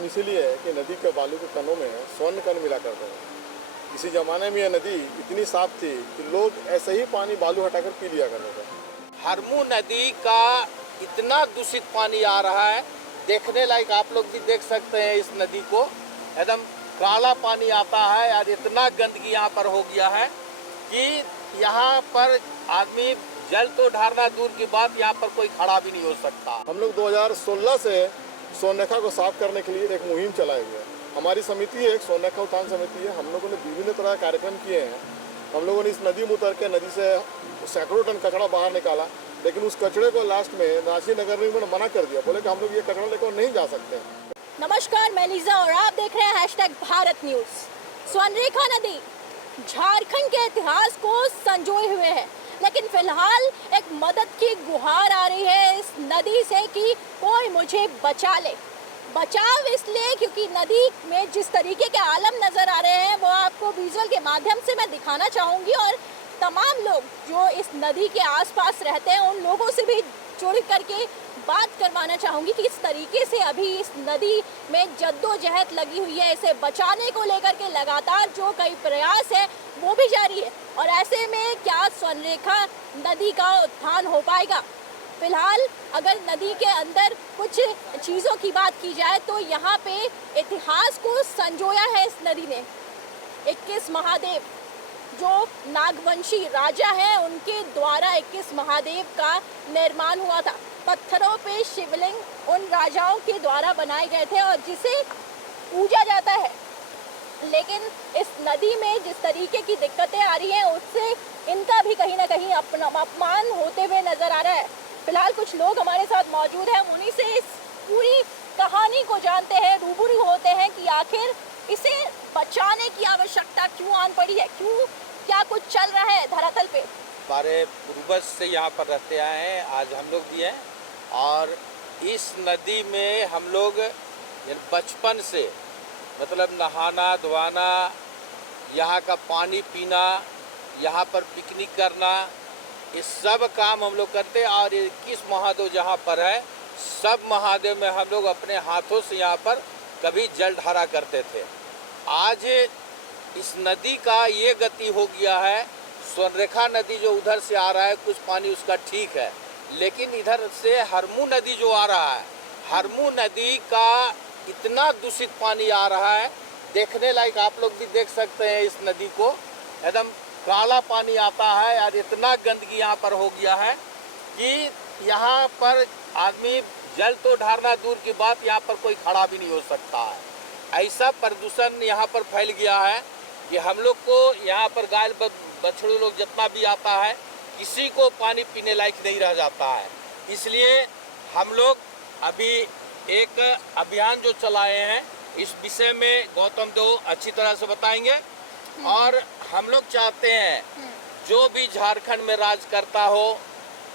नाम इसीलिए है कि नदी के बालू के कणों में स्वर्ण कण मिला करते हैं। किसी ज़माने में यह नदी इतनी साफ थी कि लोग ऐसे ही पानी बालू हटाकर पी लिया करते थे। हरमू नदी का इतना दूषित पानी आ रहा है, देखने लायक आप लोग भी देख सकते हैं। इस नदी को एकदम काला पानी आता है और इतना गंदगी यहाँ पर हो गया है कि यहाँ पर आदमी जल तो ढारना दूर की बात, यहाँ पर कोई खड़ा भी नहीं हो सकता। हम लोग 2016 से स्वर्णरेखा को साफ करने के लिए एक मुहिम चलाए हुए हैं। हमारी समिति है, एक स्वर्णरेखा उत्थान समिति है। हम लोगों ने विभिन्न तरह के कार्यक्रम किए हैं। हम लोगों ने इस नदी में उतर के नदी से सैकड़ों टन कचरा बाहर निकाला, लेकिन उस कचरे को लास्ट में रांची नगर निगम ने मना कर दिया, बोले कि हम लोग ये कचरा लेकर नहीं जा सकते। नमस्कार, मैं लीजा और आप देख रहे हैं #भारत न्यूज। स्वर्णरेखा नदी झारखंड के इतिहास को संजोए हुए है, लेकिन फिलहाल एक मदद की गुहार आ रही है इस नदी से कि कोई मुझे बचा ले। बचाव इसलिए क्योंकि नदी में जिस तरीके के आलम नजर आ रहे हैं वो आपको विजुअल के माध्यम से मैं दिखाना चाहूँगी, और तमाम लोग जो इस नदी के आसपास रहते हैं उन लोगों से भी जुड़ करके बात करवाना चाहूँगी कि इस तरीके से अभी इस नदी में जद्दोजहद लगी हुई है। इसे बचाने को लेकर के लगातार जो कई प्रयास है वो भी जारी है, और ऐसे में क्या स्वर्णरेखा नदी का उत्थान हो पाएगा? फिलहाल अगर नदी के अंदर कुछ चीज़ों की बात की जाए तो यहाँ पे इतिहास को संजोया है इस नदी ने। 21 महादेव जो नागवंशी राजा हैं उनके द्वारा 21 महादेव का निर्माण हुआ था। पत्थरों पे शिवलिंग उन राजाओं के द्वारा बनाए गए थे और जिसे पूजा जाता है, लेकिन इस नदी में जिस तरीके की दिक्कतें आ रही हैं उससे इनका भी कहीं ना कहीं अपमान होते हुए नजर आ रहा है। फिलहाल कुछ लोग हमारे साथ मौजूद हैं, उन्हीं से इस पूरी कहानी को जानते हैं, रूबरू होते हैं कि आखिर इसे बचाने की आवश्यकता क्यों आन पड़ी है, क्यों क्या कुछ चल रहा है धरातल पे। हमारे पूर्वज से यहाँ पर रहते आए हैं, आज हम लोग भी हैं, और इस नदी में हम लोग बचपन से मतलब नहाना धोना, यहाँ का पानी पीना, यहाँ पर पिकनिक करना, ये सब काम हम लोग करते हैं। और 21 महादेव जहाँ पर है, सब महादेव में हम लोग अपने हाथों से यहाँ पर कभी जल ढारा करते थे। आज इस नदी का ये गति हो गया है, स्वर्णरेखा नदी जो उधर से आ रहा है कुछ पानी उसका ठीक है, लेकिन इधर से हरमू नदी जो आ रहा है, हरमू नदी का इतना दूषित पानी आ रहा है, देखने लायक आप लोग भी देख सकते हैं। इस नदी को एकदम काला पानी आता है और इतना गंदगी यहाँ पर हो गया है कि यहाँ पर आदमी जल तो ढारना दूर की बात, यहाँ पर कोई खड़ा भी नहीं हो सकता है। ऐसा प्रदूषण यहाँ पर फैल गया है कि हम लोग को यहाँ पर गाय बछड़े लोग जितना भी आता है, किसी को पानी पीने लायक नहीं रह जाता है। इसलिए हम लोग अभी एक अभियान जो चलाए हैं, इस विषय में गौतम देव अच्छी तरह से बताएंगे। और हम लोग चाहते हैं जो भी झारखंड में राज करता हो,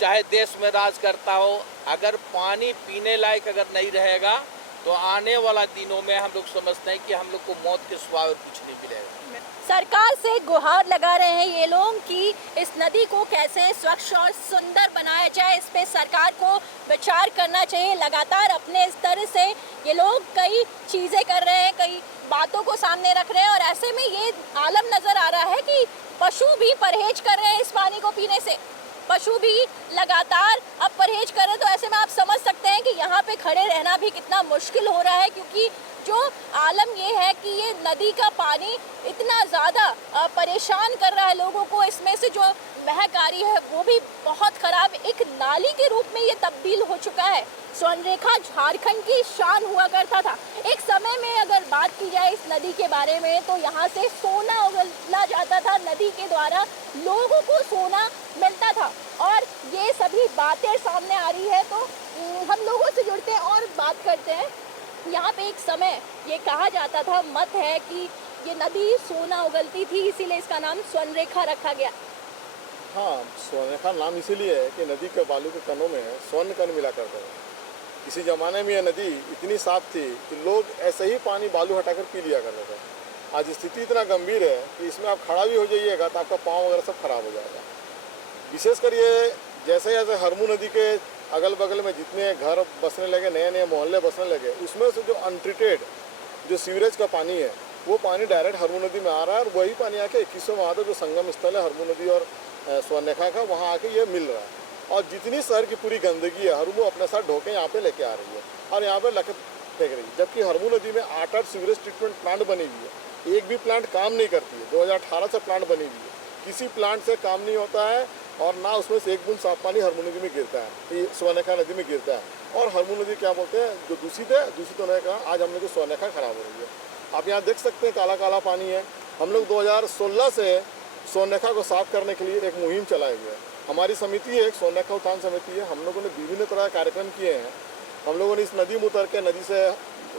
चाहे देश में राज करता हो, अगर पानी पीने लायक अगर नहीं रहेगा तो आने वाला दिनों में हम लोग समझते हैं कि हम लोग को मौत के सिवा और कुछ नहीं मिलेगा। सरकार से गुहार लगा रहे हैं ये लोग कि इस नदी को कैसे स्वच्छ और सुंदर बनाया जाए, इस पे सरकार को विचार करना चाहिए। लगातार अपने स्तर से ये लोग कई चीज़ें कर रहे हैं, कई बातों को सामने रख रहे हैं, और ऐसे में ये आलम नज़र आ रहा है कि पशु भी परहेज कर रहे हैं इस पानी को पीने से। पशु भी लगातार अब परहेज कर रहे हैं, तो ऐसे में आप समझ सकते हैं कि यहाँ पे खड़े रहना भी कितना मुश्किल हो रहा है, क्योंकि जो आलम ये है कि ये नदी का पानी इतना ज़्यादा परेशान कर रहा है लोगों को। इसमें से जो महक आ रही है वो भी बहुत ख़राब, एक नाली के रूप में ये तब्दील हो चुका है। स्वर्णरेखा झारखंड की शान हुआ करता था। एक समय में अगर बात की जाए इस नदी के बारे में तो यहाँ से सोना उगला जाता था, नदी के द्वारा लोगों को सोना मिलता था, और ये सभी बातें सामने आ रही है। तो हम लोगों से जुड़ते हैं और बात करते हैं। यहाँ पे एक समय ये कहा जाता था, मत है कि ये नदी सोना उगलती थी, इसीलिए इसका नाम स्वर्णरेखा रखा गया। हाँ, स्वर्णरेखा नाम इसीलिए है कि नदी के बालू के कणों में स्वर्ण कण मिला करते हैं। किसी ज़माने में यह नदी इतनी साफ थी कि लोग ऐसे ही पानी बालू हटाकर पी लिया करते थे। आज स्थिति इतना गंभीर है कि इसमें आप खड़ा भी हो जाइएगा तो आपका पाँव वगैरह सब खराब हो जाएगा। विशेषकर ये जैसे जैसे हरमू नदी के अगल बगल में जितने घर बसने लगे, नए नए मोहल्ले बसने लगे, उसमें से जो अनट्रीटेड जो सीवरेज का पानी है वो पानी डायरेक्ट हरमू नदी में आ रहा है और वही पानी आके 2100 महादेव जो संगम स्थल है हरमू नदी और स्वर्णरेखा का, वहाँ आके ये मिल रहा है। और जितनी शहर की पूरी गंदगी है हरमू अपने साथ ढोके यहाँ पे लेके आ रही है और यहाँ पे लके फेंक रही है, जबकि हरमू नदी में 8 सीवरेज ट्रीटमेंट प्लांट बनी हुई है, एक भी प्लांट काम नहीं करती है। 2018 से प्लांट बनी हुई है, किसी प्लांट से काम नहीं होता है और ना उसमें से एक बूंद साफ पानी हरमू नदी में गिरता है, स्वर्णरेखा नदी में गिरता है। और हरमू नदी क्या बोलते हैं, जो दूषित है, दूषित होने का आज हम लोग की स्वर्णरेखा खराब हो रही है। आप यहाँ देख सकते हैं काला काला पानी है। हम लोग 2016 से स्वर्णरेखा को साफ करने के लिए एक मुहिम चलाए हुए हैं। हमारी समिति है, एक स्वर्णरेखा उत्थान समिति है। हम लोगों ने विभिन्न तरह के कार्यक्रम किए हैं। हम लोगों ने इस नदी में उतर के नदी से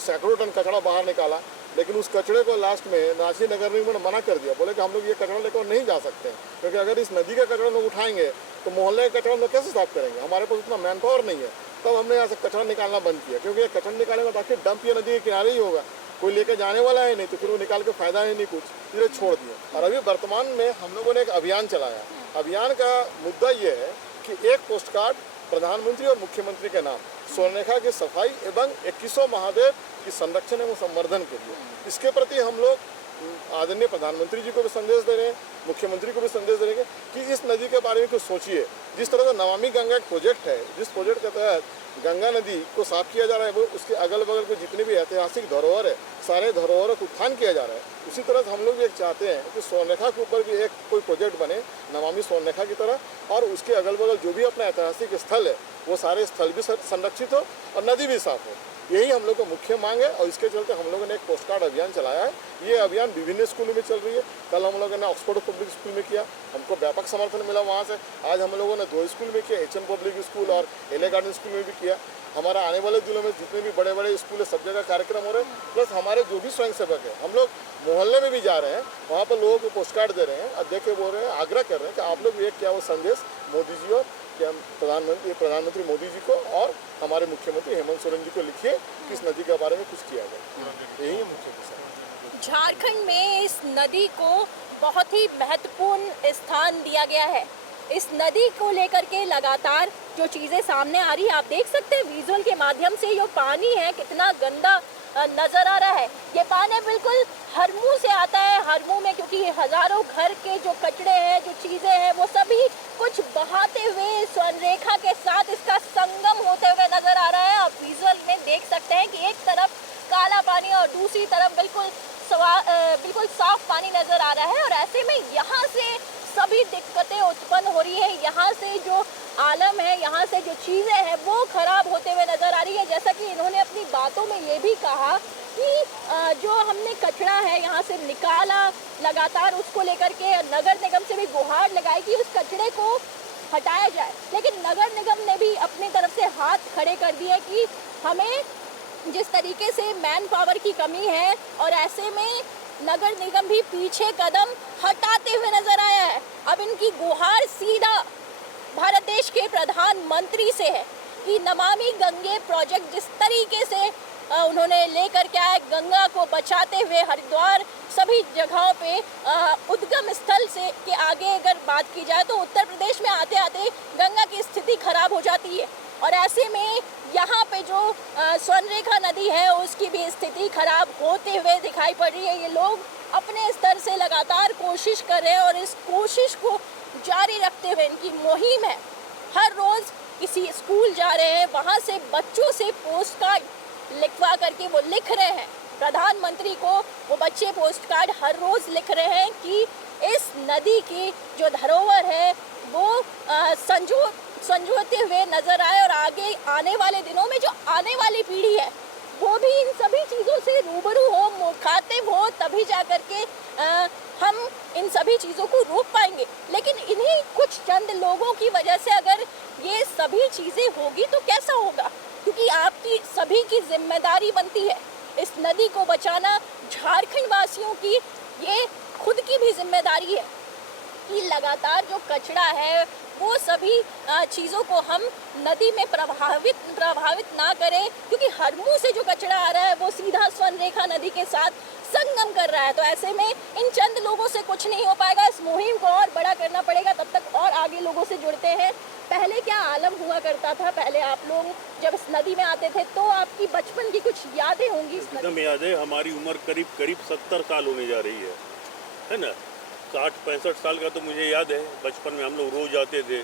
सैकड़ों टन कचरा बाहर निकाला, लेकिन उस कचरे को लास्ट में रांची नगर निगम ने मना कर दिया, बोले कि हम लोग ये कचरा लेकर नहीं जा सकते हैं, क्योंकि अगर इस नदी का कचरा लोग उठाएंगे तो मोहल्ले का कचरा हम लोग कैसे साफ करेंगे, हमारे पास उतना मैन पावर नहीं है। तब हमने यहाँ से कचरा निकालना बंद किया, क्योंकि ये कचरा निकालेगा ताकि डंप ये नदी के किनारे ही होगा, कोई लेके जाने वाला है नहीं, तो फिर वो निकाल के फायदा है नहीं कुछ, इसलिए छोड़ दिया। और अभी वर्तमान में हम लोगों ने एक अभियान चलाया। अभियान का मुद्दा ये है कि एक पोस्ट कार्ड प्रधानमंत्री और मुख्यमंत्री के नाम स्वर्णरेखा की सफाई एवं 2100 महादेव की संरक्षण एवं संवर्धन के लिए, इसके प्रति हम लोग आदरणीय प्रधानमंत्री जी को भी संदेश दे रहे हैं, मुख्यमंत्री को भी संदेश दे रहे हैं कि इस नदी के बारे में कुछ सोचिए। जिस तरह से नमामि गंगा एक प्रोजेक्ट है, जिस प्रोजेक्ट के तहत गंगा नदी को साफ किया जा रहा है, वो उसके अगल बगल के जितने भी ऐतिहासिक धरोहर है, सारे धरोहरों को उत्थान किया जा रहा है। उसी तरह से हम लोग भी एक चाहते हैं कि स्वर्णरेखा के ऊपर भी एक कोई प्रोजेक्ट बने नमामि स्वर्णरेखा की तरह, और उसके अगल बगल जो भी अपना ऐतिहासिक स्थल है वो सारे स्थल भी संरक्षित हो और नदी भी साफ हो। यही हम लोग का मुख्य मांग है और इसके चलते हम लोगों ने एक पोस्ट कार्ड अभियान चलाया है। ये अभियान विभिन्न स्कूलों में चल रही है। कल हम लोगों ने ऑक्सफोर्ड पब्लिक स्कूल में किया, हमको व्यापक समर्थन मिला वहाँ से। आज हम लोगों ने 2 स्कूल में किया, HM पब्लिक स्कूल और LA गार्डन स्कूल में भी किया। हमारा आने वाले दिनों में जितने भी बड़े बड़े स्कूल है सब जगह कार्यक्रम हो रहे हैं। प्लस हमारे जो भी स्वयंसेवक है, हम लोग मोहल्ले में भी जा रहे हैं, वहाँ पर लोगों को पोस्ट कार्ड दे रहे हैं और दे के बोल रहे हैं, आग्रह कर रहे हैं कि आप लोग एक क्या वो संदेश मोदी जी और प्रधानमंत्री मोदी जी को और हमारे मुख्यमंत्री हेमंत सोरेन जी को लिखिए कि इस नदी के बारे में कुछ किया जाए। यही है मुख्य विषय। झारखंड में इस नदी को बहुत ही महत्वपूर्ण स्थान दिया गया है। इस नदी को लेकर के लगातार जो चीज़ें सामने आ रही है, आप देख सकते हैं विजुअल के माध्यम से, ये पानी है कितना गंदा नज़र आ रहा है। ये पानी बिल्कुल हरमू से आता है। हरमू में क्योंकि हज़ारों घर के जो कचरे हैं, जो चीज़ें हैं, वो सभी कुछ बहाते हुए स्वर्णरेखा के साथ इसका संगम होते हुए नज़र आ रहा है। आप विजुअल में देख सकते हैं कि एक तरफ काला पानी और दूसरी तरफ बिल्कुल साफ पानी नज़र आ रहा है। और ऐसे में यहाँ से सभी दिक्कतें उत्पन्न हो रही है। यहाँ से जो आलम है, यहाँ से जो चीज़ें हैं वो खराब होते हुए नज़र आ रही है। जैसा कि इन्होंने अपनी बातों में ये भी कहा कि जो हमने कचरा है यहाँ से निकाला लगातार, उसको लेकर के नगर निगम से भी गुहार लगाई कि उस कचरे को हटाया जाए, लेकिन नगर निगम ने भी अपनी तरफ से हाथ खड़े कर दिए कि हमें जिस तरीके से मैन पावर की कमी है, और ऐसे में नगर निगम भी पीछे कदम हटाते हुए नजर आया है। अब इनकी गुहार सीधा भारत देश के प्रधानमंत्री से है कि नमामि गंगे प्रोजेक्ट जिस तरीके से उन्होंने लेकर के आए, गंगा को बचाते हुए हरिद्वार सभी जगहों पे उद्गम स्थल से के आगे अगर बात की जाए तो उत्तर प्रदेश में आते आते गंगा की स्थिति खराब हो जाती है। और ऐसे में यहाँ पे जो स्वर्णरेखा नदी है उसकी भी स्थिति खराब होते हुए दिखाई पड़ रही है। ये लोग अपने स्तर से लगातार कोशिश कर रहे हैं और इस कोशिश को जारी रखते हुए इनकी मुहिम है। हर रोज़ किसी स्कूल जा रहे हैं, वहाँ से बच्चों से पोस्ट कार्ड लिखवा करके वो लिख रहे हैं प्रधानमंत्री को। वो बच्चे पोस्ट कार्ड हर रोज़ लिख रहे हैं कि इस नदी की जो धरोहर है वो संजोते हुए नजर आए और आगे आने वाले दिनों में जो आने वाली पीढ़ी है वो भी इन सभी चीज़ों से रूबरू हो, मुखातिब हो, तभी जा कर के हम इन सभी चीज़ों को रोक पाएंगे। लेकिन इन्हीं कुछ चंद लोगों की वजह से अगर ये सभी चीज़ें होगी तो कैसा होगा, क्योंकि आपकी सभी की जिम्मेदारी बनती है इस नदी को बचाना। झारखंड वासियों की ये खुद की भी जिम्मेदारी है कि लगातार जो कचरा है वो सभी चीज़ों को हम नदी में प्रभावित ना करें, क्योंकि हर मुंह से जो कचरा आ रहा है वो सीधा स्वर्णरेखा नदी के साथ संगम कर रहा है। तो ऐसे में इन चंद लोगों से कुछ नहीं हो पाएगा, इस मुहिम को और बड़ा करना पड़ेगा, तब तक और आगे लोगों से जुड़ते हैं। पहले क्या आलम हुआ करता था, पहले आप लोग जब इस नदी में आते थे तो आपकी बचपन की कुछ यादें होंगी इस नदी? एकदम याद है। हमारी उम्र करीब करीब 70 साल होने जा रही है ना। 60-65 साल का तो मुझे याद है। बचपन में हम लोग रोज आते थे,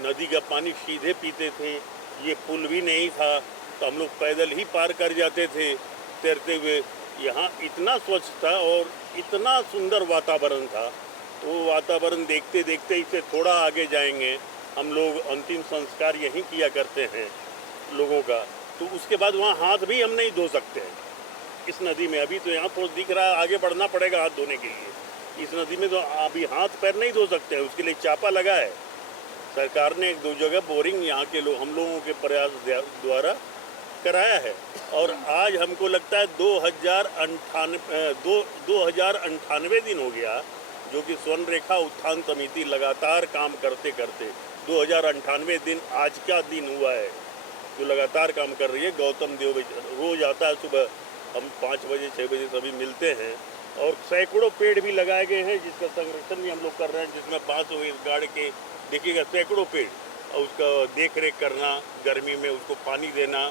नदी का पानी सीधे पीते थे। ये पुल भी नहीं था तो हम लोग पैदल ही पार कर जाते थे तैरते हुए। यहाँ इतना स्वच्छ था और इतना सुंदर वातावरण था। वो वातावरण देखते देखते इससे थोड़ा आगे जाएंगे, हम लोग अंतिम संस्कार यहीं किया करते हैं लोगों का। तो उसके बाद वहाँ हाथ भी हम नहीं धो सकते हैं इस नदी में। अभी तो यहाँ तो दिख रहा है, आगे बढ़ना पड़ेगा हाथ धोने के लिए। इस नदी में तो अभी हाथ पैर नहीं धो सकते हैं, उसके लिए चापा लगा है। सरकार ने 1-2 जगह बोरिंग यहाँ के लोग हम लोगों के प्रयास द्वारा कराया है। और आज हमको लगता है 2098 दिन हो गया जो कि स्वर्णरेखा उत्थान समिति लगातार काम करते करते 2098 दिन आज का दिन हुआ है जो लगातार काम कर रही है। गौतम देव रोज आता है सुबह, हम 5 बजे 6 बजे सभी मिलते हैं और सैकड़ों पेड़ भी लगाए गए हैं जिसका संरक्षण भी हम लोग कर रहे हैं, जिसमें बांस हुए गाड़ के देखिएगा सैकड़ों पेड़, और उसका देख रेख करना, गर्मी में उसको पानी देना,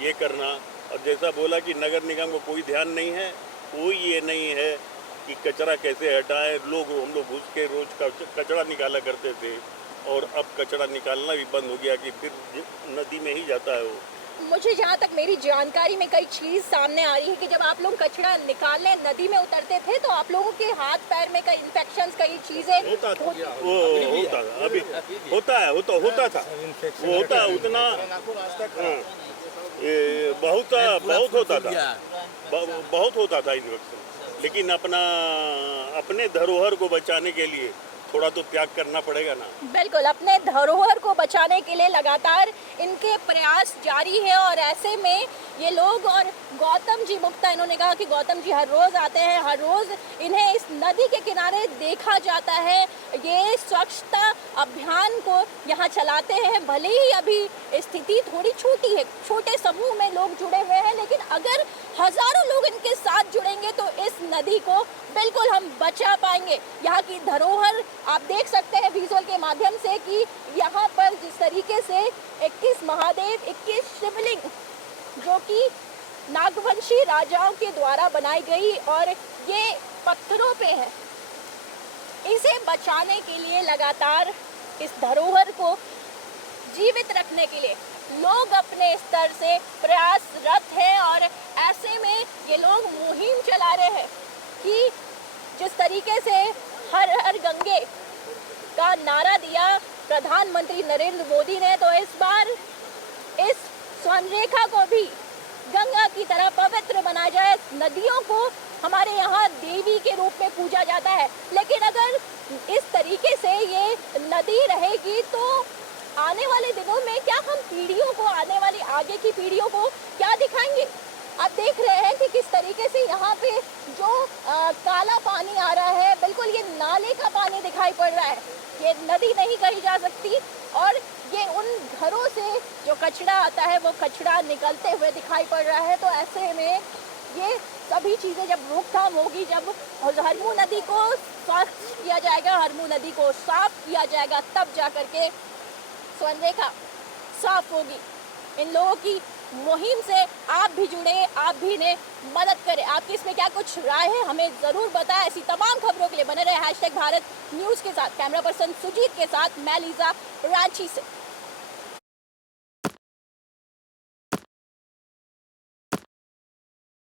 ये करना। और जैसा बोला कि नगर निगम को कोई ध्यान नहीं है, कोई ये नहीं है कि कचरा कैसे हटाएं। हम लोग घुस के रोज कचरा निकाला करते थे और अब कचरा निकालना भी बंद हो गया कि फिर नदी में ही जाता है वो। मुझे जहाँ तक मेरी जानकारी में कई चीज़ सामने आ रही है कि जब आप लोग कचरा निकालने नदी में उतरते थे तो आप लोगों के हाथ पैर में कई इन्फेक्शंस, कई चीज़ें होता था, वो होता था, अभी होता है, होता था, वो होता है उतना। ये बहुत होता था, बहुत होता था इन्फेक्शन। लेकिन अपने धरोहर को बचाने के लिए थोड़ा तो त्याग करना पड़ेगा ना। बिल्कुल, अपने धरोहर को बचाने के लिए लगातार इनके प्रयास जारी है। और ऐसे में ये लोग, और गौतम जी मुक्ता, इन्होंने कहा कि गौतम जी हर रोज़ आते हैं, हर रोज़ इन्हें इस नदी के किनारे देखा जाता है। ये स्वच्छता अभियान को यहाँ चलाते हैं। भले ही अभी स्थिति थोड़ी छोटी है, छोटे समूह में लोग जुड़े हुए हैं, लेकिन अगर हज़ारों लोग इनके साथ जुड़ेंगे तो इस नदी को बिल्कुल हम बचा पाएंगे। यहाँ की धरोहर आप देख सकते हैं विजुअल के माध्यम से कि यहाँ पर जिस तरीके से 21 महादेव, 21 शिवलिंग जो कि नागवंशी राजाओं के द्वारा बनाई गई और ये पत्थरों पे है, इसे बचाने के लिए लगातार इस धरोहर को जीवित रखने के लिए लोग अपने स्तर से प्रयासरत हैं। और ऐसे में ये लोग मुहिम चला रहे हैं कि जिस तरीके से हर हर गंगे का नारा दिया प्रधानमंत्री नरेंद्र मोदी ने, तो इस बार इस स्वर्णरेखा को भी गंगा की तरह पवित्र बनाया जाए। नदियों को हमारे यहाँ देवी के रूप में पूजा जाता है, लेकिन अगर इस तरीके से ये नदी रहेगी तो आने वाले दिनों में क्या हम पीढ़ियों को, आने वाली आगे की पीढ़ियों को क्या दिखाएंगे? आप देख रहे हैं कि किस तरीके से यहाँ पे जो काला पानी आ रहा है, बिल्कुल ये नाले का पानी दिखाई पड़ रहा है। ये नदी नहीं कही जा सकती और ये उन घरों से जो कचरा आता है वो कचरा निकलते हुए दिखाई पड़ रहा है। तो ऐसे में ये सभी चीज़ें जब रोकथाम होगी, जब हरमू नदी को स्वच्छ किया जाएगा, हरमू नदी को साफ किया जाएगा, तब जा कर के स्वर्णरेखा साफ होगी। इन लोगों की मुहिम से आप भी जुड़े, आप भी इन्हें मदद करें। आपकी इसमें क्या कुछ राय है, हमें ज़रूर बताएं। ऐसी तमाम खबरों के लिए बने रहे #भारत न्यूज़ के साथ। कैमरा पर्सन सुजीत के साथ मैं लीजा, रांची से।